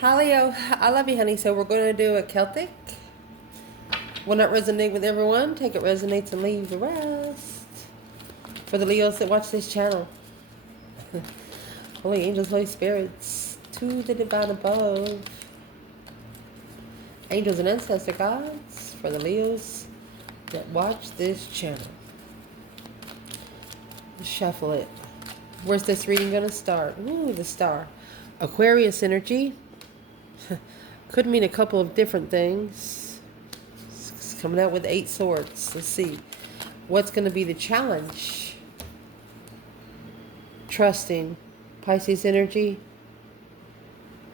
Hi Leo, I love you, honey. So we're going to do a Celtic. Will not resonate with everyone. Take it resonates and leave the rest. For the Leos that watch this channel, holy angels, holy spirits, to the divine above, angels and ancestor gods. For the Leos that watch this channel, shuffle it. Where's this reading going to start? Ooh, the star. Aquarius energy. Could mean a couple of different things. It's coming out with 8 swords. Let's see. What's going to be the challenge? Trusting. Pisces energy.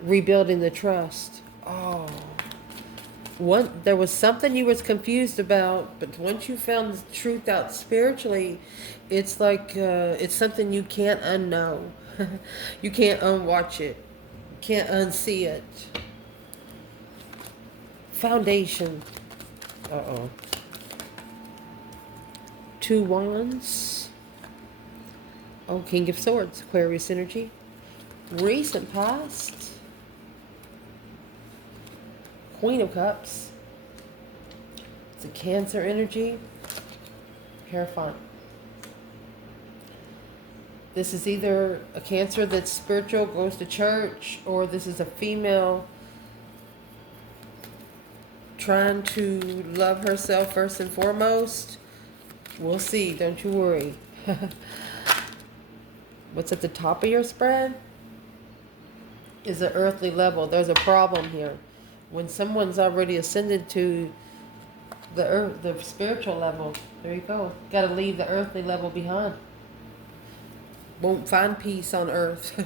Rebuilding the trust. Oh. There was something you was confused about, but once you found the truth out spiritually, it's like it's something you can't unknow. You can't unwatch it. You can't unsee it. Foundation. Uh-oh. 2 wands. Oh, King of Swords. Aquarius energy. Recent past. Queen of Cups. It's a Cancer energy. Hierophant. This is either a Cancer that's spiritual, goes to church, or this is a female trying to love herself first and foremost. We'll see. Don't you worry. What's at the top of your spread is an earthly level. There's a problem here. When someone's already ascended to the spiritual level, there you go. Got to leave the earthly level behind. Won't find peace on earth.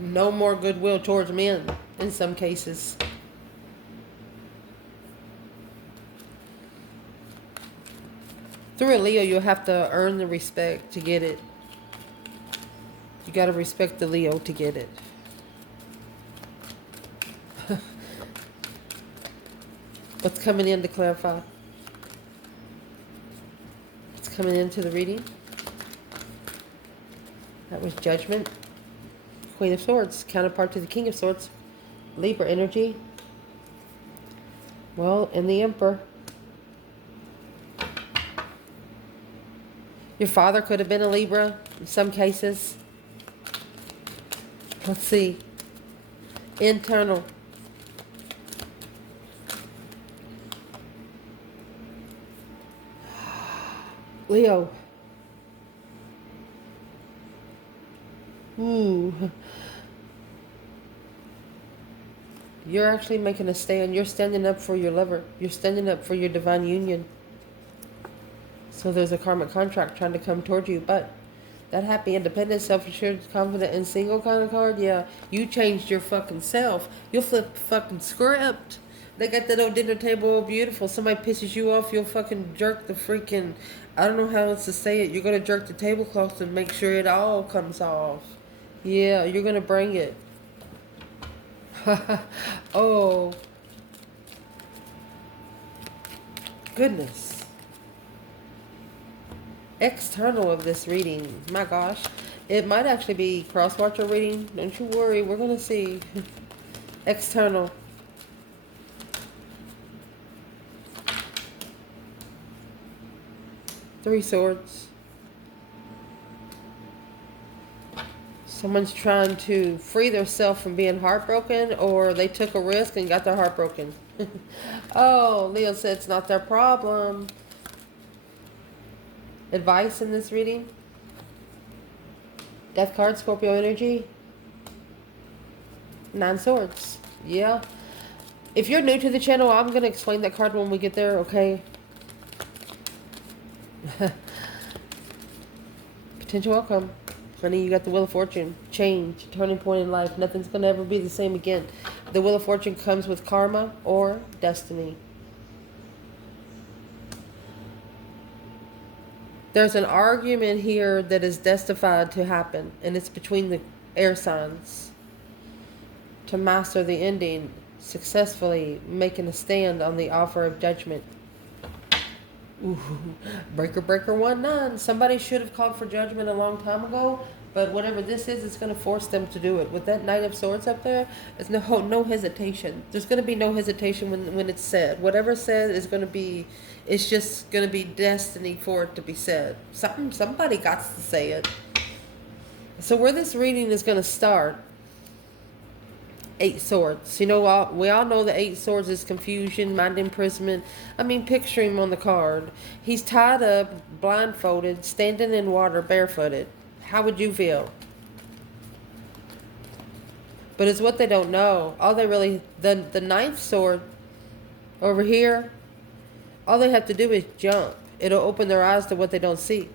No more goodwill towards men in some cases. Through a Leo, you'll have to earn the respect to get it. You got to respect the Leo to get it. What's coming in to clarify? What's coming into the reading? That was Judgment. Queen of Swords, counterpart to the King of Swords. Libra energy. Well, and the Emperor. Your father could have been a Libra in some cases. Let's see. Internal. Leo. Ooh. You're actually making a stand. You're standing up for your lover. You're standing up for your divine union. So there's a karmic contract trying to come toward you. But that happy, independent, self-assured, confident, and single kind of card, yeah, you changed your fucking self. You'll flip the fucking script. They got that old dinner table all beautiful. Somebody pisses you off, you'll fucking jerk the freaking, I don't know how else to say it. You're going to jerk the tablecloth and make sure it all comes off. Yeah, you're going to bring it. Oh. Goodness. External of this reading. My gosh. It might actually be cross-watcher reading. Don't you worry. We're going to see. External. Three Swords. Someone's trying to free themselves from being heartbroken, or they took a risk and got their heart broken. Oh, Leo said it's not their problem. Advice in this reading? Death card, Scorpio energy. 9 Swords. Yeah. If you're new to the channel, I'm going to explain that card when we get there, okay? Potential outcome. Honey, you got the Wheel of Fortune. Change. Turning point in life. Nothing's going to ever be the same again. The Wheel of Fortune comes with karma or destiny. There's an argument here that is destined to happen. And it's between the air signs. To master the ending. Successfully making a stand on the offer of judgment. Ooh, breaker 1-9. Somebody should have called for judgment a long time ago. But whatever this is, it's going to force them to do it. With that Knight of Swords up there, there's no hesitation. There's going to be no hesitation when it's said. Whatever's said is going to be, it's just going to be destiny for it to be said. Somebody got to say it. So where this reading is going to start, 8 Swords. You know, we all know the 8 Swords is confusion, mind imprisonment. I mean, picture him on the card. He's tied up, blindfolded, standing in water, barefooted. How would you feel? But it's what they don't know. All they really, the 9th sword over here, all they have to do is jump. It'll open their eyes to what they don't see.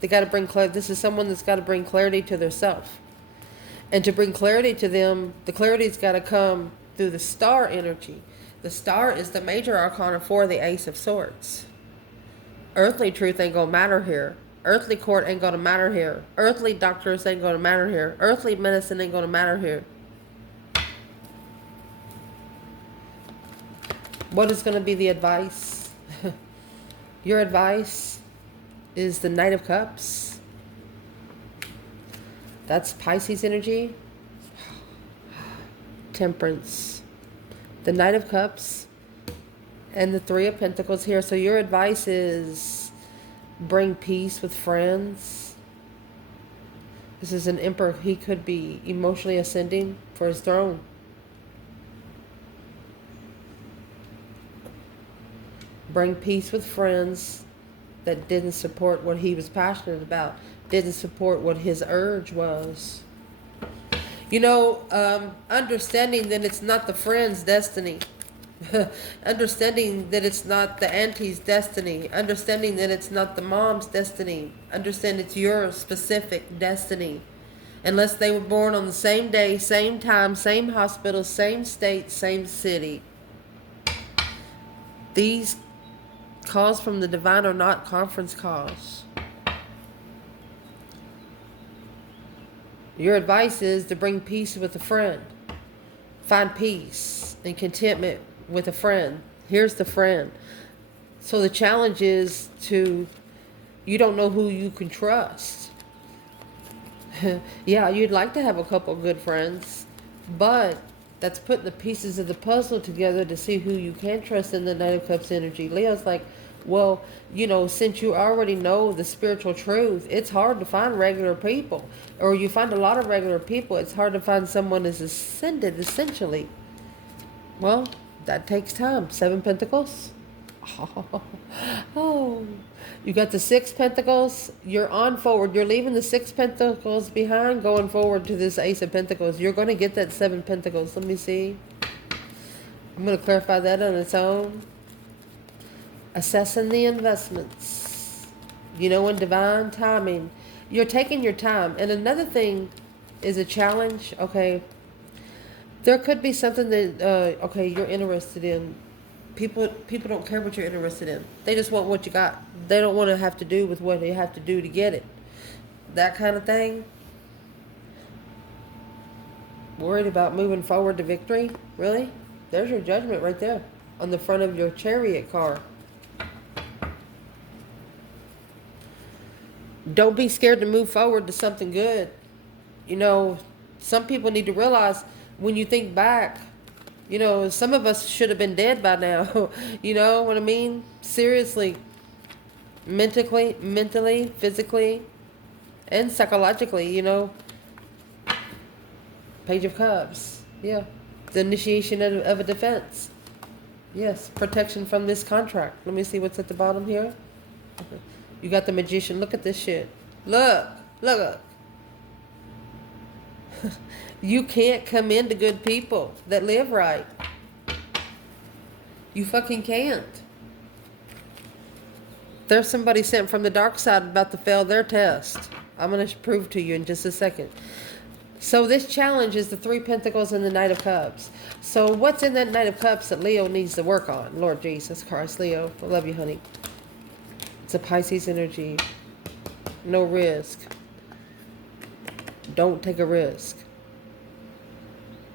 They got to bring clarity. This is someone that's got to bring clarity to their self. And to bring clarity to them, the clarity's got to come through the star energy. The star is the major arcana for the Ace of Swords. Earthly truth ain't going to matter here. Earthly court ain't going to matter here. Earthly doctors ain't going to matter here. Earthly medicine ain't going to matter here. What is going to be the advice? Your advice is the Knight of Cups. That's Pisces energy. Temperance. The Knight of Cups. And the 3 of Pentacles here. So your advice is bring peace with friends. This is an emperor. He could be emotionally ascending for his throne. Bring peace with friends that didn't support what he was passionate about, didn't support what his urge was. You know, understanding that it's not the friend's destiny. Understanding that it's not the auntie's destiny. Understanding that it's not the mom's destiny. Understand it's your specific destiny. Unless they were born on the same day, same time, same hospital, same state, same city. These calls from the divine are not conference calls. Your advice is to bring peace with a friend. Find peace and contentment with a friend. Here's the friend. So the challenge is you don't know who you can trust. Yeah, you'd like to have a couple of good friends, but that's putting the pieces of the puzzle together to see who you can trust in the Knight of Cups energy. Leo's like, well, you know, since you already know the spiritual truth, it's hard to find regular people. Or you find a lot of regular people, it's hard to find someone as ascended, essentially. Well, that takes time. 7 Pentacles. Oh, you got the 6 Pentacles. You're on forward. You're leaving the 6 Pentacles behind, going forward to this Ace of Pentacles. You're going to get that 7 Pentacles. Let me see. I'm going to clarify that on its own. Assessing the investments. You know, in divine timing. You're taking your time. And another thing is a challenge. Okay. There could be something that, okay, you're interested in. People don't care what you're interested in. They just want what you got. They don't want to have to do with what they have to do to get it. That kind of thing. Worried about moving forward to victory? Really? There's your judgment right there on the front of your chariot car. Don't be scared to move forward to something good. You know, some people need to realize when you think back, you know, some of us should have been dead by now. You know what I mean? Seriously. Mentally, physically, and psychologically, you know. Page of Cups. Yeah. The initiation of a defense. Yes. Protection from this contract. Let me see what's at the bottom here. You got the Magician. Look at this shit. Look. You can't come into good people that live right. You fucking can't. There's somebody sent from the dark side about to fail their test. I'm going to prove to you in just a second. So this challenge is the 3 Pentacles and the Knight of Cups. So what's in that Knight of Cups that Leo needs to work on? Lord Jesus Christ, Leo. I love you, honey. It's a Pisces energy. No risk. Don't take a risk.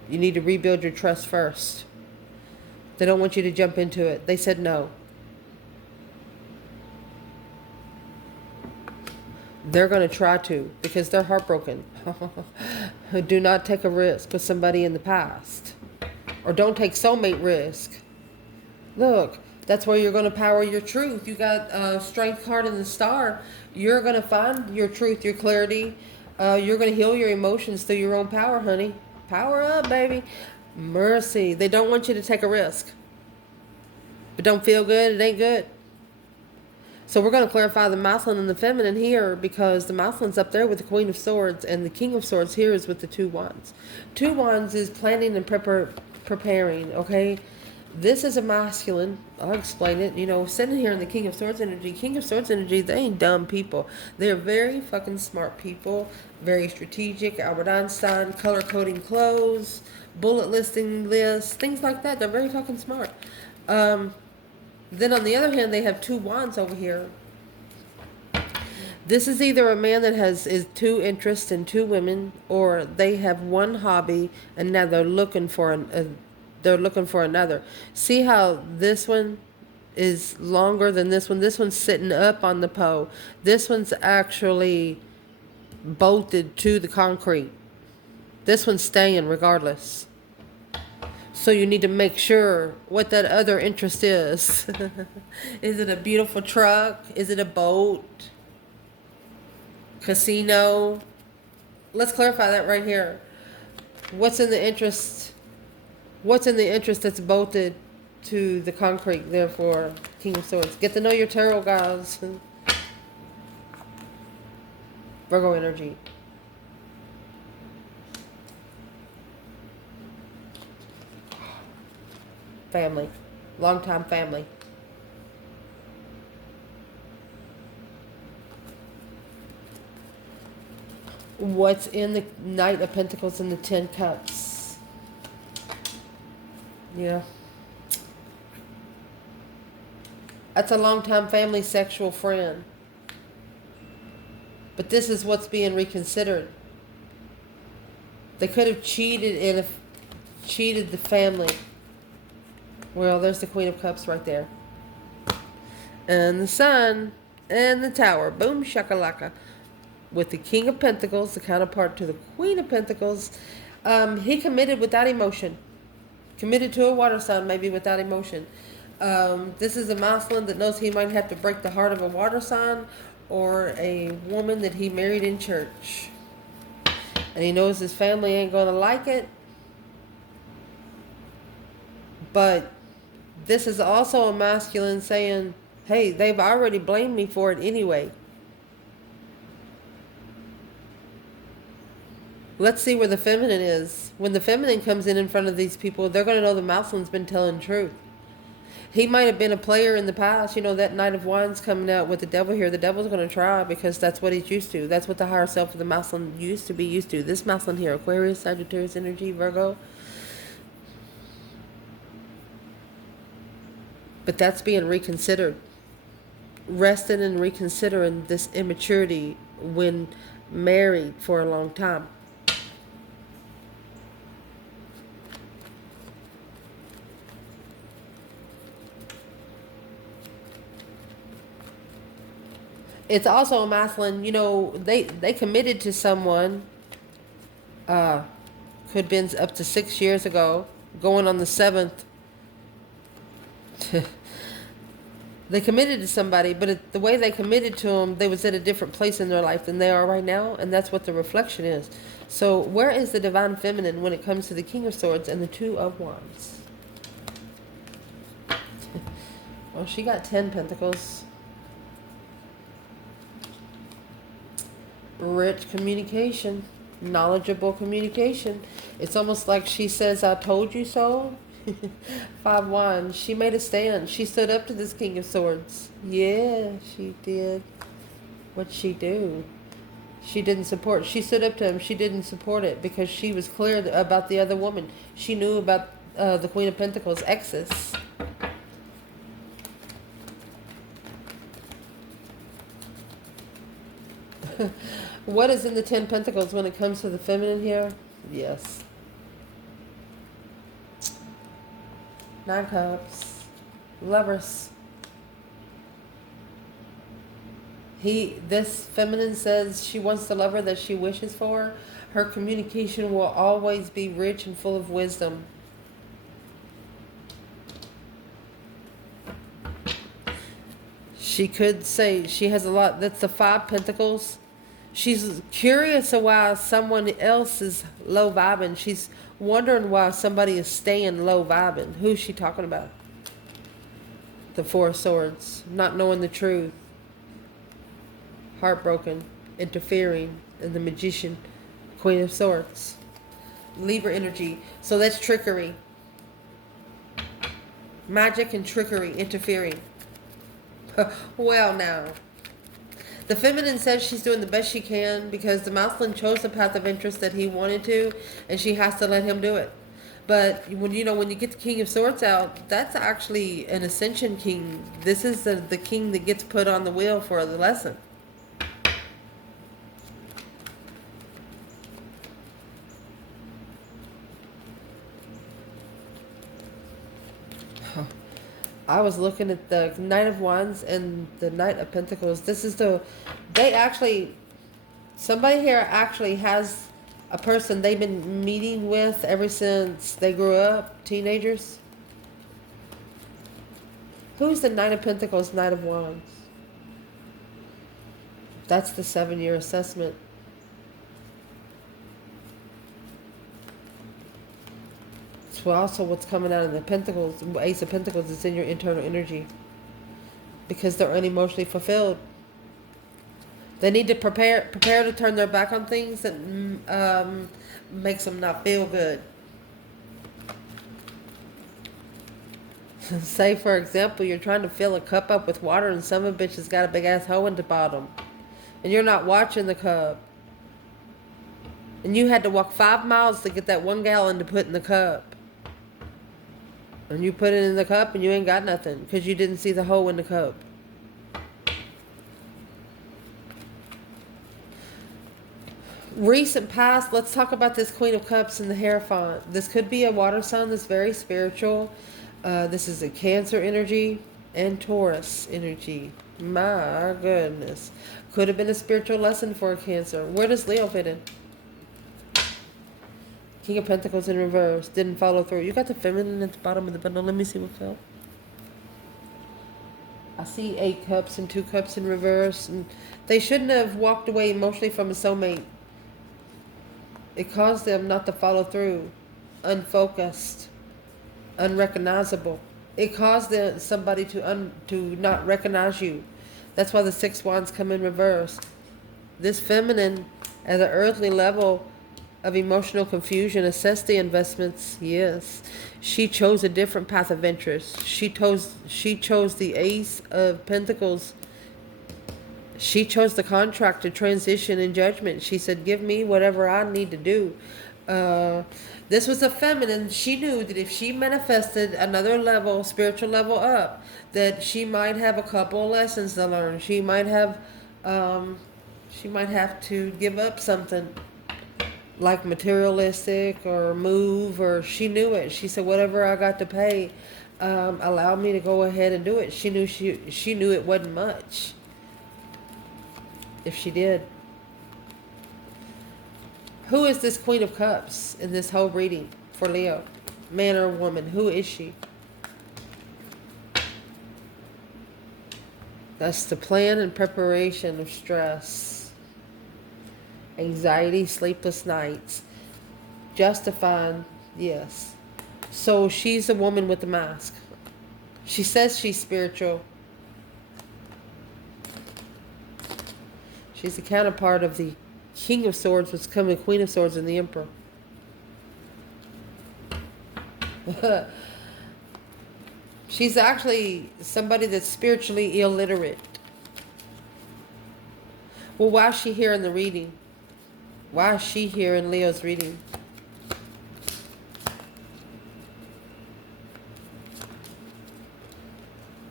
You need to rebuild your trust first. They don't want you to jump into it. They said no. They're going to try to because they're heartbroken. Do not take a risk with somebody in the past. Or don't take soulmate risk. Look, that's where you're going to power your truth. You got a strength card in the star. You're going to find your truth, your clarity. You're going to heal your emotions through your own power, honey. Power up, baby. Mercy. They don't want you to take a risk. If it don't feel good, it ain't good. So we're going to clarify the masculine and the feminine here, because the masculine's up there with the Queen of Swords, and the King of Swords here is with the Two Wands. Two Wands is planning and preparing, okay? This is a masculine. I'll explain it. You know, sitting here in the King of Swords energy, King of Swords energy, they ain't dumb people. They're very fucking smart people, very strategic. Albert Einstein, color coding clothes, bullet listing lists, things like that. They're very fucking smart. Then on the other hand, they have Two Wands over here. This is either a man that is two interests in two women, or they have one hobby and now they're looking for another. See how this one is longer than this one? This one's sitting up on the pole. This one's actually bolted to the concrete. This one's staying regardless. So you need to make sure what that other interest is. Is it a beautiful truck? Is it a boat? Casino? Let's clarify that right here. What's in the interest? What's in the interest that's bolted to the concrete, therefore, King of Swords? Get to know your tarot, guys. Virgo energy. Family. Long-time family. What's in the Knight of Pentacles and the Ten Cups? Yeah. That's a long-time family sexual friend. But this is what's being reconsidered. They could have cheated the family. Well, there's the Queen of Cups right there. And the Sun and the Tower. Boom shakalaka. With the King of Pentacles, the counterpart to the Queen of Pentacles. He committed without emotion. Committed to a water sign, maybe without emotion. This is a masculine that knows he might have to break the heart of a water sign or a woman that he married in church. And he knows his family ain't going to like it. But this is also a masculine saying, hey, they've already blamed me for it anyway. Let's see where the feminine is. When the feminine comes in front of these people, they're going to know the masculine's been telling the truth. He might have been a player in the past. You know, that Knight of Wands coming out with the devil here. The devil's going to try because that's what he's used to. That's what the higher self of the masculine used to be used to. This masculine here, Aquarius, Sagittarius energy, Virgo. But that's being reconsidered. Resting and reconsidering this immaturity when married for a long time. It's also a masculine, you know, they committed to someone, could have been up to 6 years ago, going on the 7th. They committed to somebody, but the way they committed to them, they was at a different place in their life than they are right now, and that's what the reflection is. So where is the divine feminine when it comes to the King of Swords and the Two of Wands? Well, she got 10 pentacles. Rich communication, knowledgeable communication. It's almost like she says, I told you so. 5 Wands. She made a stand. She stood up to this King of Swords. Yeah, she did. What'd she do? She didn't support. She stood up to him. She didn't support it because she was clear about the other woman. She knew about the Queen of Pentacles, exes. What is in the 10 Pentacles when it comes to the feminine here? Yes. 9 Cups. Lovers. This feminine says she wants the lover that she wishes for. Her communication will always be rich and full of wisdom. She could say she has a lot. That's the 5 Pentacles. She's curious of why someone else is low vibing. She's wondering why somebody is staying low vibing. Who's she talking about? The 4 of Swords. Not knowing the truth. Heartbroken. Interfering. And the Magician. Queen of Swords. Libra energy. So that's trickery. Magic and trickery. Interfering. Well, now. The feminine says she's doing the best she can because the masculine chose the path of interest that he wanted to, and she has to let him do it. But when you get the King of Swords out, that's actually an ascension king. This is the king that gets put on the wheel for the lesson. I was looking at the Knight of Wands and the Knight of Pentacles. Somebody here actually has a person they've been meeting with ever since they grew up, teenagers. Who's the Knight of Pentacles, Knight of Wands? That's the 7-year assessment. Well, also what's coming out of the Pentacles, Ace of Pentacles, is in your internal energy. Because they're unemotionally fulfilled. They need to prepare to turn their back on things that makes them not feel good. Say, for example, you're trying to fill a cup up with water and some of bitch has got a big ass hole in the bottom. And you're not watching the cup. And you had to walk 5 miles to get that 1 gallon to put in the cup. And you put it in the cup and you ain't got nothing because you didn't see the hole in the cup. Recent past, let's talk about this Queen of Cups and the Hierophant. This could be a water sign that's very spiritual. This is a Cancer energy and Taurus energy. My goodness. Could have been a spiritual lesson for a Cancer. Where does Leo fit in? King of Pentacles in reverse. Didn't follow through. You got the feminine at the bottom of the bundle. Let me see what fell. I see 8 cups and 2 cups in reverse. And they shouldn't have walked away emotionally from a soulmate. It caused them not to follow through. Unfocused. Unrecognizable. It caused somebody to not recognize you. That's why the 6 wands come in reverse. This feminine at the earthly level of emotional confusion assessed the investments. Yes, she chose a different path of interest. She chose the Ace of Pentacles. She chose the contract to transition in judgment. She said, give me whatever I need to do. This was a feminine. She knew that if she manifested another level, spiritual level up, that she might have a couple of lessons to learn. She might have to give up something like materialistic or move, or she knew it. She said, whatever I got to pay, allow me to go ahead and do it. She knew it wasn't much if she did. Who is this Queen of Cups in this whole reading for Leo? Man or woman? Who is she? That's the plan and preparation of stress, anxiety, sleepless nights, justifying, yes. So she's a woman with a mask. She says she's spiritual. She's the counterpart of the King of Swords, which comes with Queen of Swords and the Emperor. She's actually somebody that's spiritually illiterate. Well, why is she here in the reading? Why is she here in Leo's reading?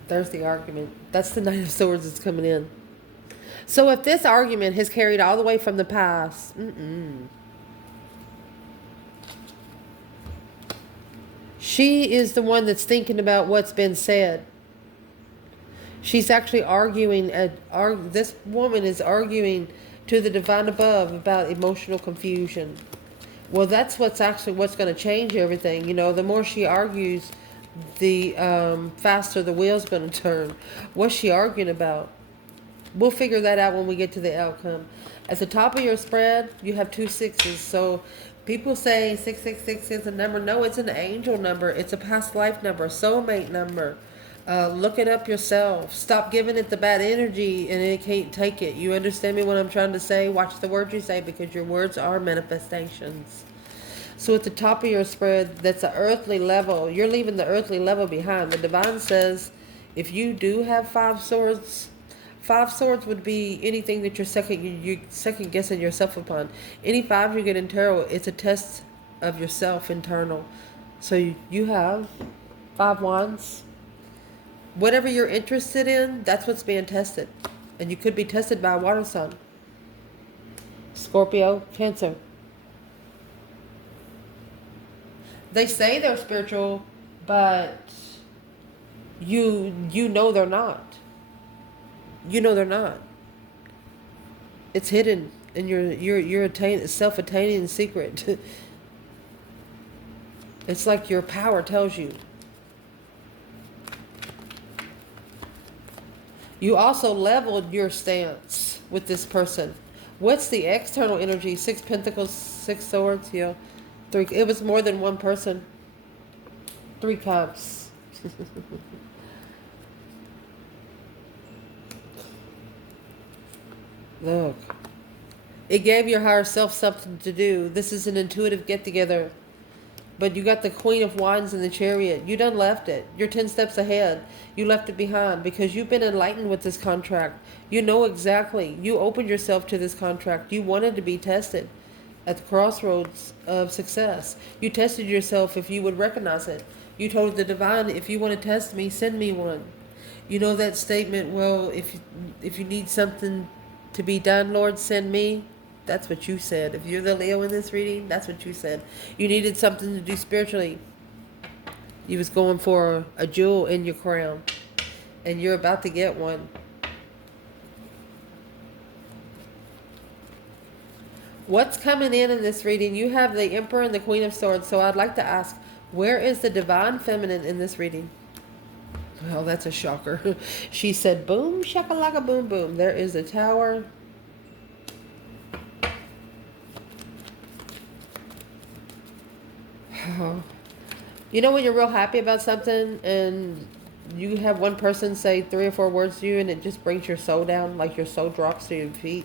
There's the argument. That's the Knight of Swords that's coming in. So if this argument has carried all the way from the past, she is the one that's thinking about what's been said. She's actually arguing, this woman is arguing to the divine above about emotional confusion. Well, that's what's going to change everything. You know, the more she argues, the faster the wheel's going to turn. What's she arguing about? We'll figure that out when we get to the outcome. At the top of your spread, you have 2 sixes. So people say 666 is a number. No, it's an angel number. It's a past life number, soulmate number. Look it up yourself. Stop giving it the bad energy and it can't take it. You understand me what I'm trying to say? Watch the words you say, because your words are manifestations. So at the top of your spread, that's an earthly level. You're leaving the earthly level behind. The divine says if you do have 5 swords, 5 swords would be anything that you're second guessing yourself upon. Any 5 you get in tarot, it's a test of yourself internal. So you have 5 wands. Whatever you're interested in, that's what's being tested. And you could be tested by a water sign. Scorpio, Cancer. They say they're spiritual, but you know they're not. You know they're not. It's hidden in your self-attaining secret. It's like your power tells you. You also leveled your stance with this person. What's the external energy? 6 pentacles, 6 swords, yeah. 3. It was more than one person. 3 cups. Look. It gave your higher self something to do. This is an intuitive get-together. But you got the Queen of Wands in the Chariot. You done left it. You're 10 steps ahead. You left it behind because you've been enlightened with this contract. You know exactly. You opened yourself to this contract. You wanted to be tested at the crossroads of success. You tested yourself if you would recognize it. You told the divine, if you want to test me, send me one. You know that statement, well, if you need something to be done, Lord, send me. That's what you said. If you're the Leo in this reading, that's what you said. You needed something to do spiritually. You was going for a jewel in your crown. And you're about to get one. What's coming in this reading? You have the Emperor and the Queen of Swords. So I'd like to ask, where is the Divine Feminine in this reading? Well, that's a shocker. She said, boom, shakalaka, boom, boom. There is a Tower. You know when you're real happy about something and you have one person say 3 or 4 words to you and it just brings your soul down, like your soul drops to your feet?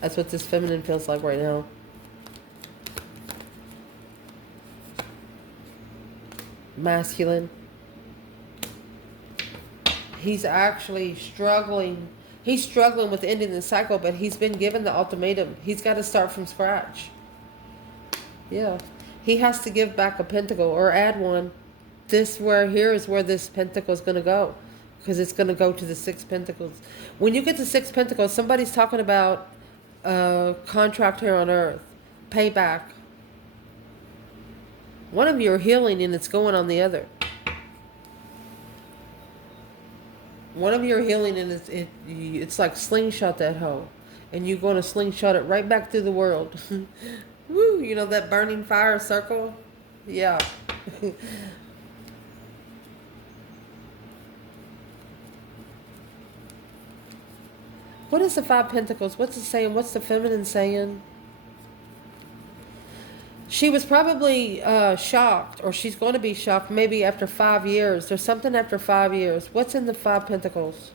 That's what this feminine feels like right now. Masculine. He's actually struggling. He's struggling with ending the cycle, but he's been given the ultimatum. He's got to start from scratch. Yeah. He has to give back a pentacle or add one. Here is where this pentacle is going to go, because it's going to go to the 6 pentacles. When you get to 6 pentacles, somebody's talking about a contract here on earth, payback. One of you are healing and it's going on the other. One of you are healing and it's like slingshot that hoe, and you're going to slingshot it right back through the world. Woo, you know that burning fire circle? Yeah. What is the 5 pentacles? What's it saying? What's the feminine saying? She was probably shocked, or she's going to be shocked maybe after 5 years. There's something after 5 years. What's in the 5 pentacles?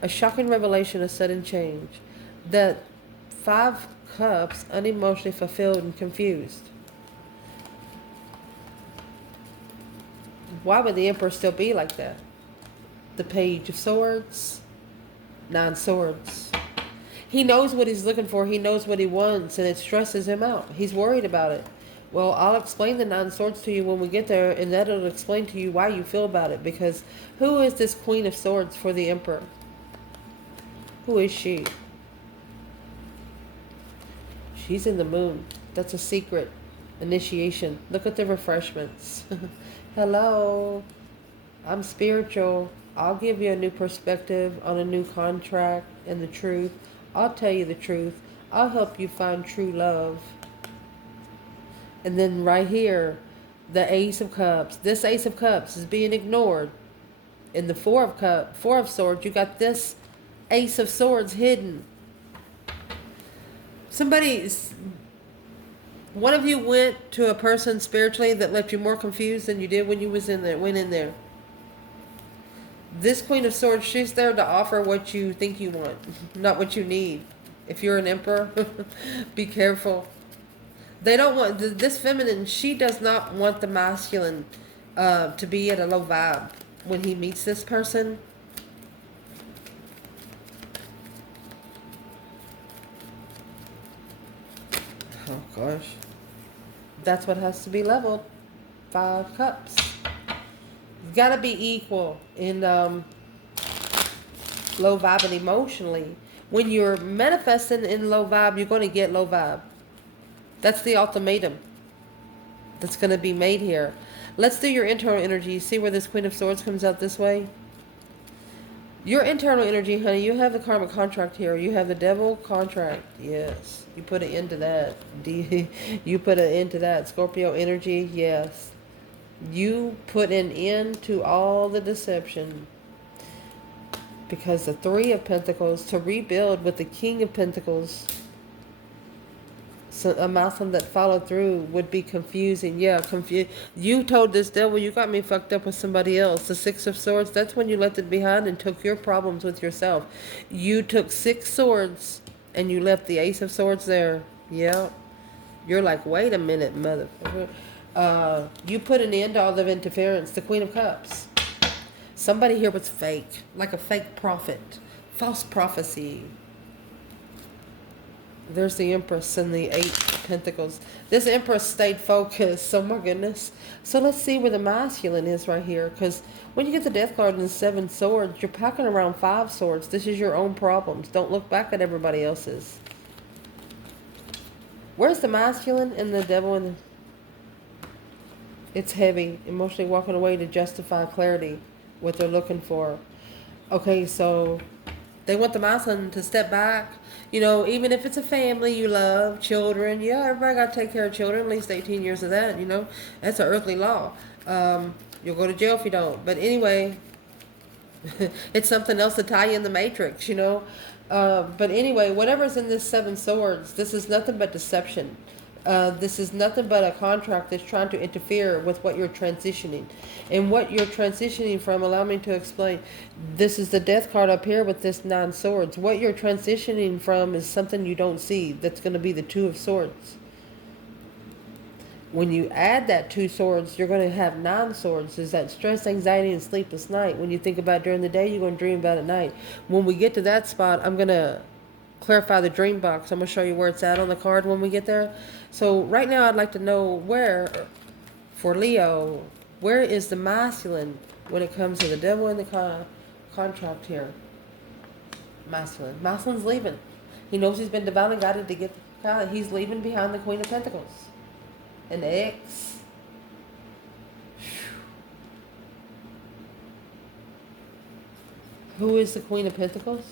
A shocking revelation, a sudden change. That 5 cups, unemotionally fulfilled and confused. Why would the Emperor still be like that? The Page of Swords, 9 swords. He knows what he's looking for. He knows what he wants, and it stresses him out. He's worried about it. Well, I'll explain the 9 swords to you when we get there, and that'll explain to you why you feel about it. Because who is this Queen of Swords for the Emperor? Who is she? She's in the moon. That's a secret. Initiation. Look at the refreshments. Hello. I'm spiritual. I'll give you a new perspective on a new contract and the truth. I'll tell you the truth. I'll help you find true love. And then right here, the Ace of Cups. This Ace of Cups is being ignored. In the Four of Swords, you got this Ace of Swords hidden. One of you went to a person spiritually that left you more confused than you did when you went in there. This Queen of Swords, she's there to offer what you think you want, not what you need. If you're an emperor, be careful. They don't want, this feminine, she does not want the masculine to be at a low vibe when he meets this person. Oh gosh. That's what has to be leveled. 5 cups. You've got to be equal in low vibe and emotionally. When you're manifesting in low vibe, you're going to get low vibe. That's the ultimatum that's going to be made here. Let's do your internal energy. See where this Queen of Swords comes out this way? Your internal energy, honey, you have the karmic contract here. You have the devil contract. Yes. You put an end to that. You put an end to that. Scorpio energy, yes. You put an end to all the deception. Because the 3 of Pentacles, to rebuild with the King of Pentacles, so a Muslim that followed through would be confusing. Yeah, you told this devil, you got me fucked up with somebody else. The 6 of Swords, that's when you left it behind and took your problems with yourself. You took 6 swords and you left the Ace of Swords there. Yeah. You're like, wait a minute, motherfucker. You put an end to all the interference. The Queen of Cups. Somebody here was fake. Like a fake prophet. False prophecy. There's the Empress and the 8 of Pentacles. This Empress stayed focused. Oh my goodness. So let's see where the masculine is right here. Because when you get the Death card and the 7 swords, you're packing around 5 swords. This is your own problems. Don't look back at everybody else's. Where's the masculine and the devil? And it's heavy. Emotionally walking away to justify clarity. What they're looking for. Okay, so they want the masculine to step back. You know, even if it's a family you love, children. Yeah, everybody got to take care of children. At least 18 years of that, you know. That's an earthly law. You'll go to jail if you don't. But anyway, it's something else to tie you in the matrix, you know. But anyway, whatever's in this 7 swords, this is nothing but deception. This is nothing but a contract that's trying to interfere with what you're transitioning. And what you're transitioning from, allow me to explain. This is the Death card up here with this 9 swords. What you're transitioning from is something you don't see. That's going to be the 2 of swords. When you add that 2 swords, you're going to have 9 swords. Is that stress, anxiety, and sleepless night. When you think about it during the day, you're going to dream about it at night. When we get to that spot, I'm going to clarify the dream box. I'm going to show you where it's at on the card when we get there. So right now I'd like to know where, for Leo, where is the masculine when it comes to the devil and the contract here? Masculine. Masculine's leaving. He knows he's been divinely guided to get he's leaving behind the Queen of Pentacles. An X. Who is the Queen of Pentacles?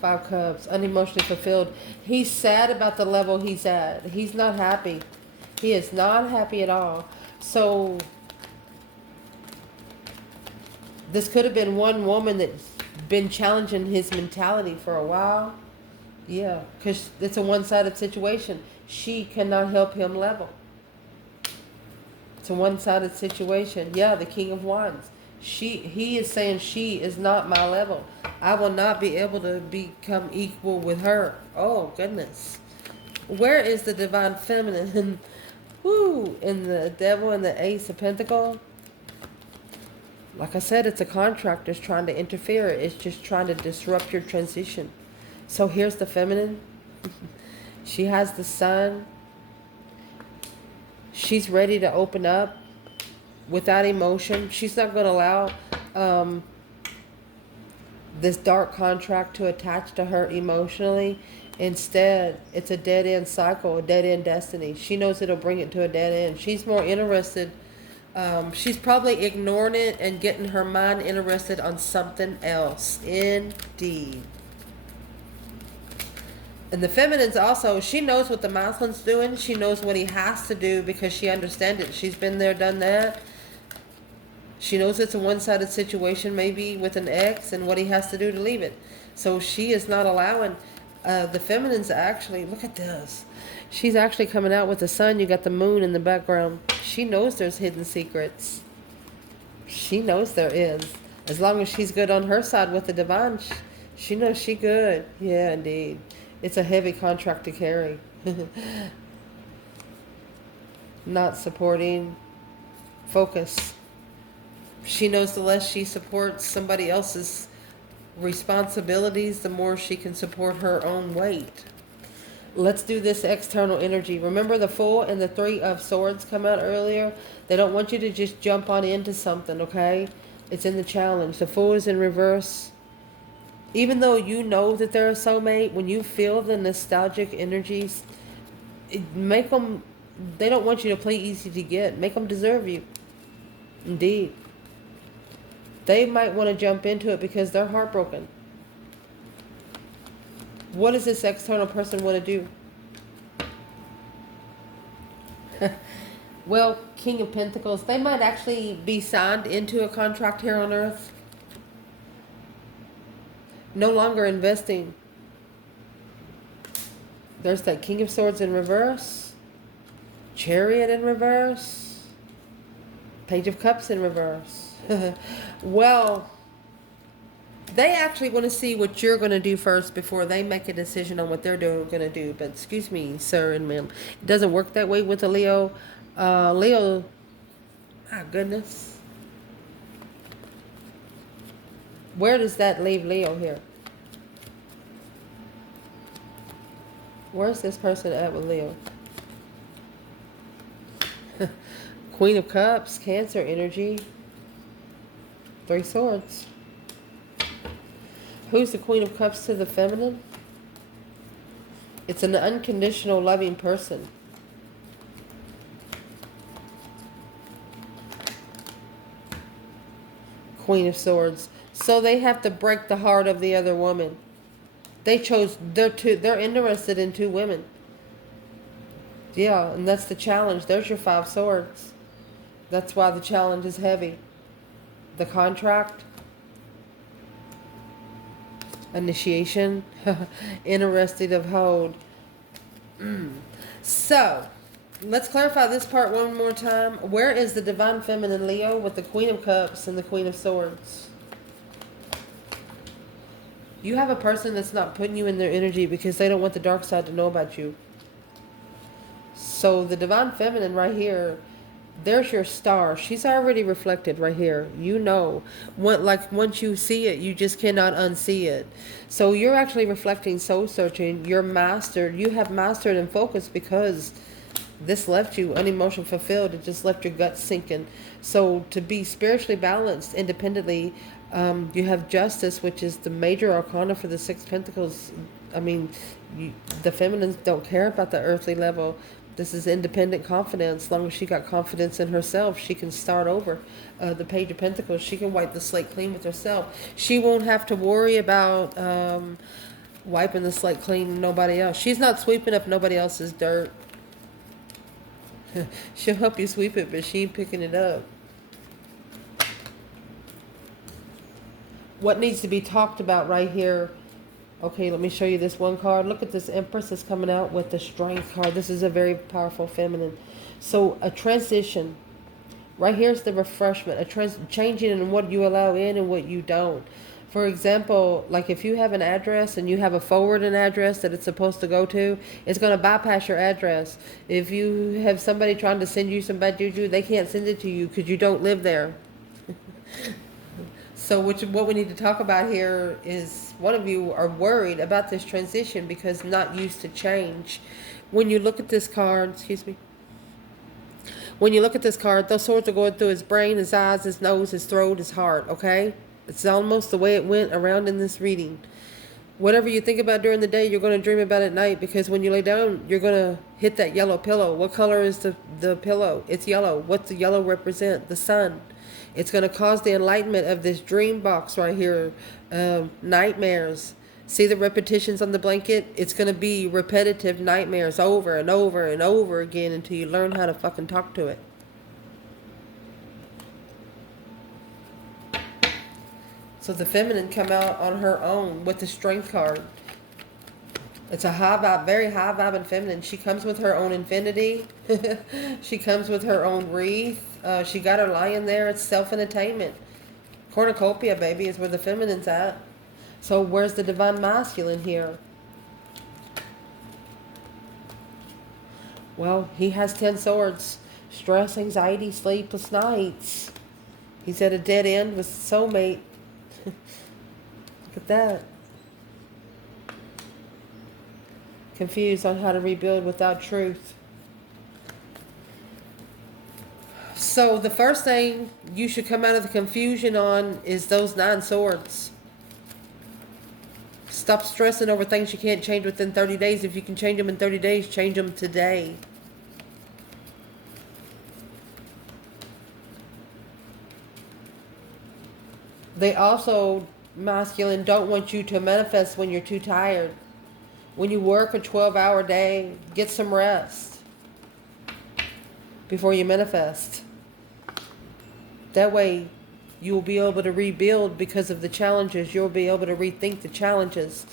5 cups, unemotionally fulfilled. He's sad about the level he's at. He's not happy. He is not happy at all. So this could have been one woman that's been challenging his mentality for a while. Yeah, because it's a one-sided situation. She cannot help him level. It's a one-sided situation. Yeah, the King of Wands. He is saying she is not my level. I will not be able to become equal with her. Oh, goodness. Where is the divine feminine? Woo! In the devil and the Ace of Pentacles. Like I said, it's a contract that's trying to interfere. It's just trying to disrupt your transition. So here's the feminine. She has the sun. She's ready to open up without emotion. She's not going to allow this dark contract to attach to her emotionally. Instead, it's a dead-end cycle, a dead-end destiny. She knows it'll bring it to a dead end. She's more interested She's probably ignoring it and getting her mind interested on something else. Indeed. And the feminine's also, she knows what the masculine's doing. She knows what he has to do because she understands it. She's been there, done that. She knows it's a one-sided situation, maybe with an ex, and what he has to do to leave it. So she is not allowing. The feminine's actually, look at this. She's actually coming out with the sun. You got the moon in the background. She knows there's hidden secrets. She knows there is. As long as she's good on her side with the divine, she knows she good. Yeah, indeed. It's a heavy contract to carry. Not supporting. Focus. She knows the less she supports somebody else's responsibilities, the more she can support her own weight. Let's do this external energy. Remember the Fool and the Three of Swords come out earlier? They don't want you to just jump on into something, okay? It's in the challenge. The Fool is in reverse. Even though you know that they're a soulmate, when you feel the nostalgic energies, make them, they don't want you to play easy to get. Make them deserve you. Indeed. They might want to jump into it because they're heartbroken. What does this external person want to do? Well, King of Pentacles, they might actually be signed into a contract here on Earth. No longer investing. There's that King of Swords in reverse. Chariot in reverse. Page of Cups in reverse. Well, they actually want to see what you're going to do first before they make a decision on what they're going to do. But excuse me, sir and ma'am, it doesn't work that way with a Leo. Leo, my goodness. Where does that leave Leo here? Where's this person at with Leo? Queen of Cups, Cancer energy. Three Swords. Who's the Queen of Cups to the feminine? It's an unconditional loving person. Queen of Swords. So they have to break the heart of the other woman. They chose, they're interested in two women. Yeah, and that's the challenge. There's your Five Swords. That's why the challenge is heavy. The contract. Initiation. Interested of hold. So, let's clarify this part one more time. Where is the Divine Feminine Leo with the Queen of Cups and the Queen of Swords? You have a person that's not putting you in their energy because they don't want the dark side to know about you. So the Divine Feminine right here, there's your star. She's already reflected right here. You know, like once you see it, you just cannot unsee it. So you're actually reflecting soul searching. You're mastered. You have mastered and focused because this left you unemotional fulfilled. It just left your gut sinking. So to be spiritually balanced independently, you have Justice, which is the major arcana for the Six Pentacles. I mean, the feminines don't care about the earthly level. This is independent confidence. As long as she got confidence in herself, she can start over. The Page of Pentacles, she can wipe the slate clean with herself. She won't have to worry about wiping the slate clean with nobody else. She's not sweeping up nobody else's dirt. She'll help you sweep it, but she ain't picking it up. What needs to be talked about right here? Okay, let me show you this one card. Look at this Empress is coming out with the Strength card. This is a very powerful feminine. So a transition. Right here's the refreshment. Changing in what you allow in and what you don't. For example, like if you have an address and you have a forwarding address that it's supposed to go to, it's going to bypass your address. If you have somebody trying to send you some bad juju, they can't send it to you because you don't live there. So what we need to talk about here is one of you are worried about this transition because not used to change. When you look at this card, excuse me. When you look at this card, those swords are going through his brain, his eyes, his nose, his throat, his heart, okay? It's almost the way it went around in this reading. Whatever you think about during the day, you're going to dream about at night, because when you lay down, you're going to hit that yellow pillow. What color is the pillow? It's yellow. What's the yellow represent? The sun. It's going to cause the enlightenment of this dream box right here. Nightmares. See the repetitions on the blanket? It's going to be repetitive nightmares over and over and over again until you learn how to fucking talk to it. So the feminine come out on her own with the strength card. It's a high vibe, very high vibe and feminine. She comes with her own infinity. She comes with her own wreath. She got her lion there. It's self-entertainment. Cornucopia, baby, is where the feminine's at. So where's the divine masculine here? Well, he has 10 swords. Stress, anxiety, sleepless nights. He's at a dead end with soulmate. Look at that. Confused on how to rebuild without truth. So the first thing you should come out of the confusion on is those 9 swords. Stop stressing over things you can't change within 30 days. If you can change them in 30 days, change them today. They also, masculine, don't want you to manifest when you're too tired. When you work a 12-hour day, get some rest before you manifest. That way you will be able to rebuild because of the challenges. You'll be able to rethink the challenges.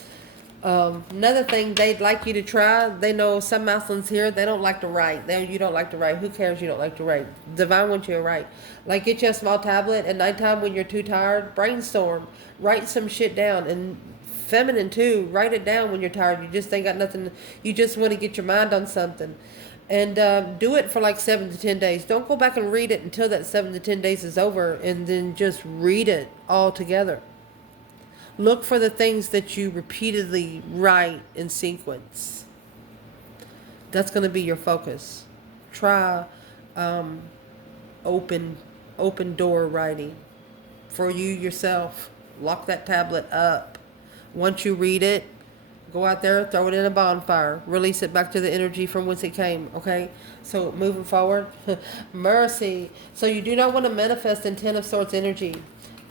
Another thing they'd like you to try, they know some masculines here, they don't like to write. You don't like to write. Who cares you don't like to write? Divine wants you to write. Like, get you a small tablet at nighttime when you're too tired. Brainstorm. Write some shit down. And feminine too, write it down when you're tired. You just ain't got nothing. You just want to get your mind on something. And do it for like 7 to 10 days. Don't go back and read it until that 7 to 10 days is over, and then just read it all together. Look for the things that you repeatedly write in sequence. That's going to be your focus. Try open door writing for you yourself. Lock that tablet up. Once you read it, go out there, throw it in a bonfire, release it back to the energy from whence it came, okay? So moving forward, mercy. So you do not want to manifest in 10 of Swords energy.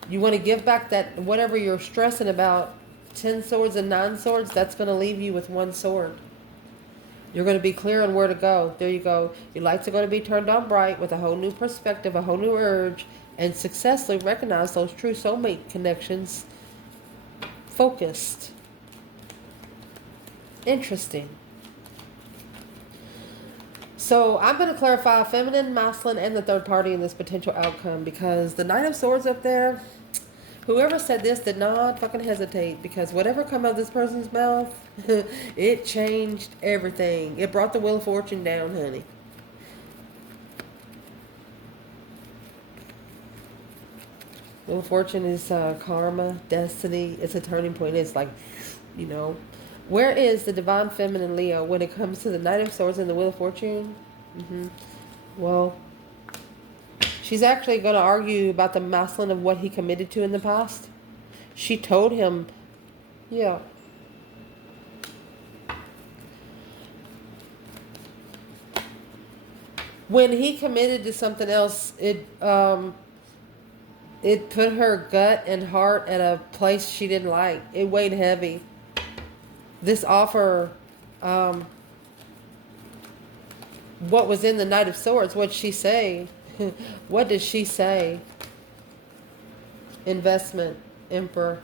You want to give back that, whatever you're stressing about, 10 swords and 9 swords, that's going to leave you with 1 sword. You're going to be clear on where to go. There you go. Your lights are going to be turned on bright with a whole new perspective, a whole new urge, and successfully recognize those true soulmate connections. Focused. Interesting. So I'm going to clarify feminine, masculine, and the third party in this potential outcome, because the Knight of Swords up there, whoever said this did not fucking hesitate, because whatever come out of this person's mouth, it changed everything. It brought the Wheel of Fortune down, honey. Wheel of Fortune is karma, destiny. It's a turning point. It's like, you know, where is the divine feminine Leo when it comes to the Knight of Swords and the Wheel of Fortune? Well, she's actually going to argue about the masculine of what he committed to in the past. She told him, yeah. When he committed to something else, it put her gut and heart at a place she didn't like. It weighed heavy. This offer, what was in the Knight of Swords, what'd she say? What did she say? Investment, Emperor,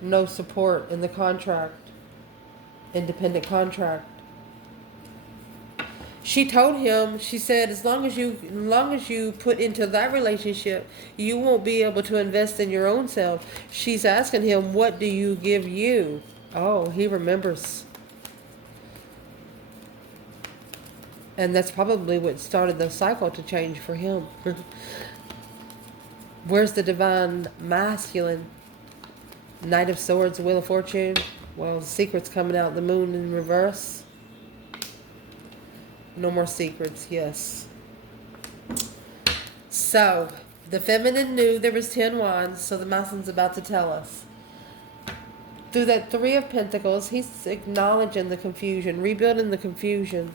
no support in the contract, independent contract. She told him, she said, as long as you put into that relationship, you won't be able to invest in your own self. She's asking him, what do you give you? Oh, he remembers. And that's probably what started the cycle to change for him. Where's the divine masculine? Knight of Swords, Wheel of Fortune. Well, the secret's coming out. The moon in reverse. No more secrets, yes. So, the feminine knew there was 10 wands, so the masculine's about to tell us. Through that Three of Pentacles, he's acknowledging the confusion. Rebuilding the confusion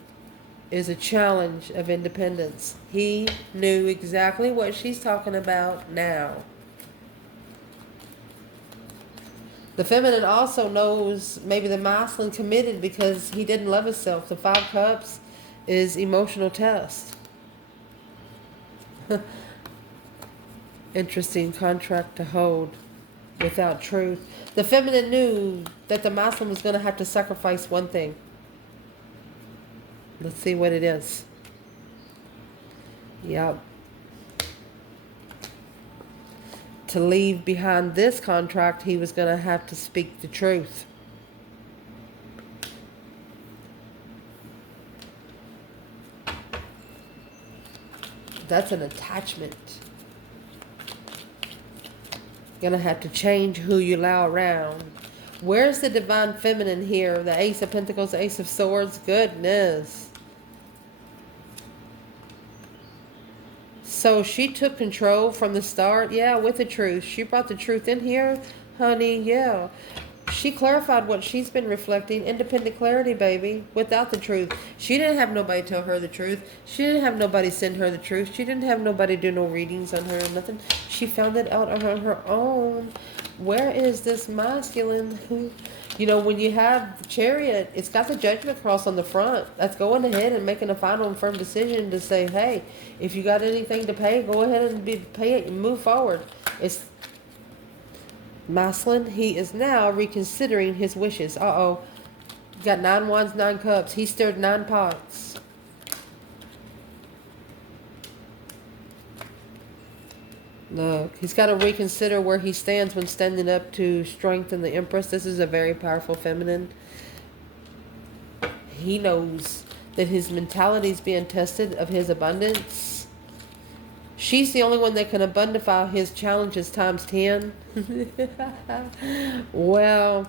is a challenge of independence. He knew exactly what she's talking about now. The feminine also knows maybe the masculine committed because he didn't love himself. The Five Cups is emotional test. Interesting contract to hold without truth. The feminine knew that the masculine was going to have to sacrifice one thing. Let's see what it is. Yep. To leave behind this contract, he was going to have to speak the truth. That's an attachment. Gonna have to change who you allow around. Where's the divine feminine here? The Ace of Pentacles, the Ace of Swords. Goodness. So she took control from the start. Yeah, with the truth. She brought the truth in here, honey. Yeah. She clarified what she's been reflecting. Independent clarity, baby. Without the truth. She didn't have nobody tell her the truth. She didn't have nobody send her the truth. She didn't have nobody do no readings on her or nothing. She found it out on her own. Where is this masculine who... You know, when you have the Chariot, it's got the Judgment cross on the front. That's going ahead and making a final and firm decision to say, hey, if you got anything to pay, go ahead and pay it and move forward. It's masculine. He is now reconsidering his wishes. Uh-oh. Got 9 wands, 9 cups. He stirred 9 pots. Look, he's got to reconsider where he stands when standing up to strengthen the Empress. This is a very powerful feminine. He knows that his mentality is being tested of his abundance. She's the only one that can abundify his challenges times 10. Well,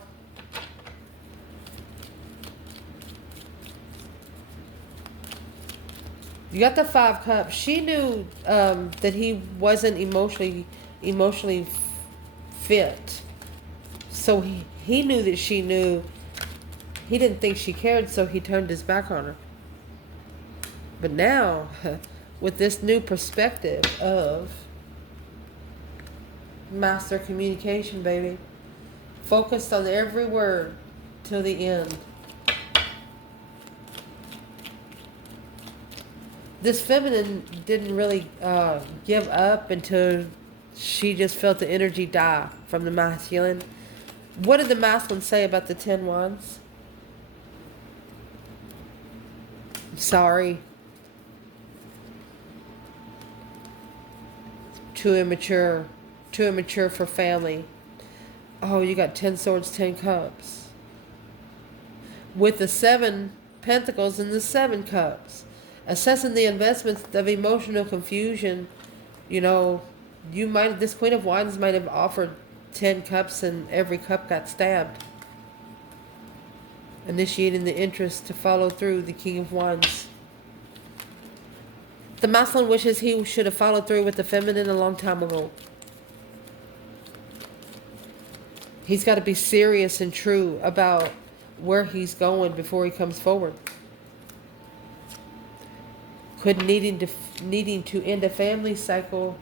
you got the 5 cups. She knew that he wasn't emotionally fit. So he knew that she knew. He didn't think she cared, so he turned his back on her. But now, with this new perspective of master communication, baby, focused on every word till the end. This feminine didn't really give up until she just felt the energy die from the masculine. What did the masculine say about the 10 wands? Sorry. Too immature. Too immature for family. Oh, you got 10 swords, 10 cups. With the 7 pentacles and the 7 cups. Assessing the investments of emotional confusion, you know, this Queen of Wands might have offered 10 cups and every cup got stabbed. Initiating the interest to follow through, the King of Wands. The masculine wishes he should have followed through with the feminine a long time ago. He's got to be serious and true about where he's going before he comes forward. Needing to end a family cycle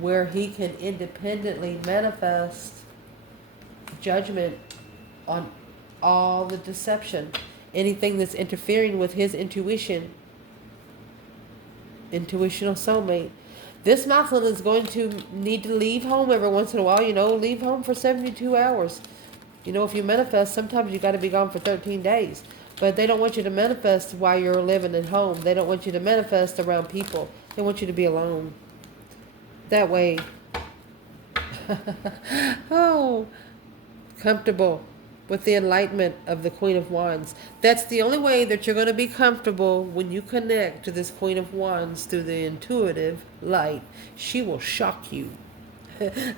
where he can independently manifest judgment on all the deception, anything that's interfering with his intuition, intuitional soulmate. This masculine is going to need to leave home every once in a while, you know, leave home for 72 hours. You know, if you manifest, sometimes you got to be gone for 13 days. But they don't want you to manifest while you're living at home. They don't want you to manifest around people. They want you to be alone. That way, oh, comfortable with the enlightenment of the Queen of Wands. That's the only way that you're going to be comfortable when you connect to this Queen of Wands through the intuitive light. She will shock you.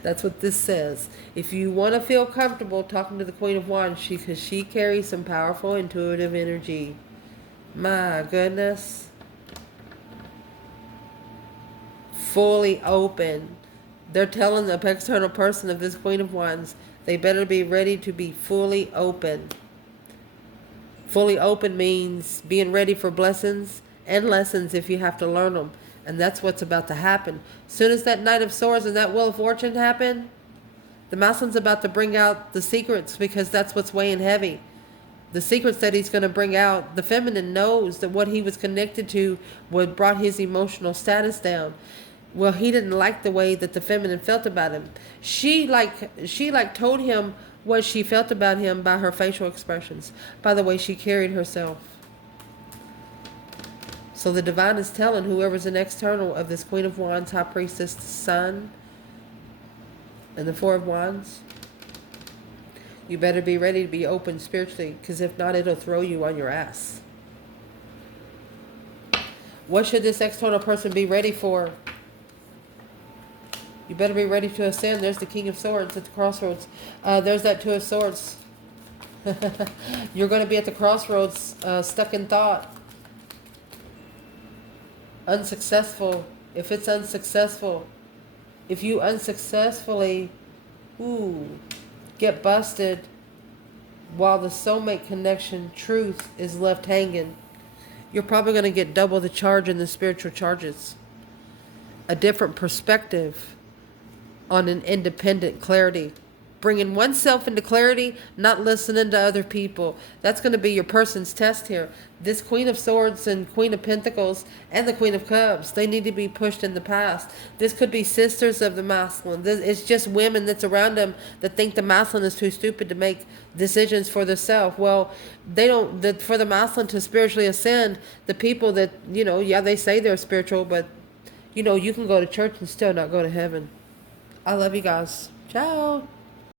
That's what this says. If you want to feel comfortable talking to the Queen of Wands, because she carries some powerful intuitive energy. My goodness. Fully open. They're telling the external person of this Queen of Wands They better be ready to be fully open. Fully open means being ready for blessings and lessons if you have to learn them. And that's what's about to happen. As soon as that Knight of Swords and that Wheel of Fortune happen, the masculine's about to bring out the secrets, because that's what's weighing heavy. The secrets that he's going to bring out. The feminine knows that what he was connected to would brought his emotional status down. Well, he didn't like the way that the feminine felt about him. She told him what she felt about him by her facial expressions, by the way she carried herself. So the divine is telling whoever's an external of this Queen of Wands, High Priestess, Sun, and the Four of Wands, you better be ready to be open spiritually, because if not, it'll throw you on your ass. What should this external person be ready for? You better be ready to ascend. There's the King of Swords at the crossroads. There's that Two of Swords. You're going to be at the crossroads, stuck in thought. Unsuccessful. If it's unsuccessful, if you unsuccessfully get busted while the soulmate connection truth is left hanging, you're probably going to get double the charge in the spiritual charges. A different perspective on an independent clarity. Bringing oneself into clarity, not listening to other people. That's going to be your person's test here. This Queen of Swords and Queen of Pentacles and the Queen of Cups, they need to be pushed in the past. This could be sisters of the masculine. It's just women that's around them that think the masculine is too stupid to make decisions for themselves. Well, they don't. For the masculine to spiritually ascend, the people that, they say they're spiritual, but, you can go to church and still not go to heaven. I love you guys. Ciao.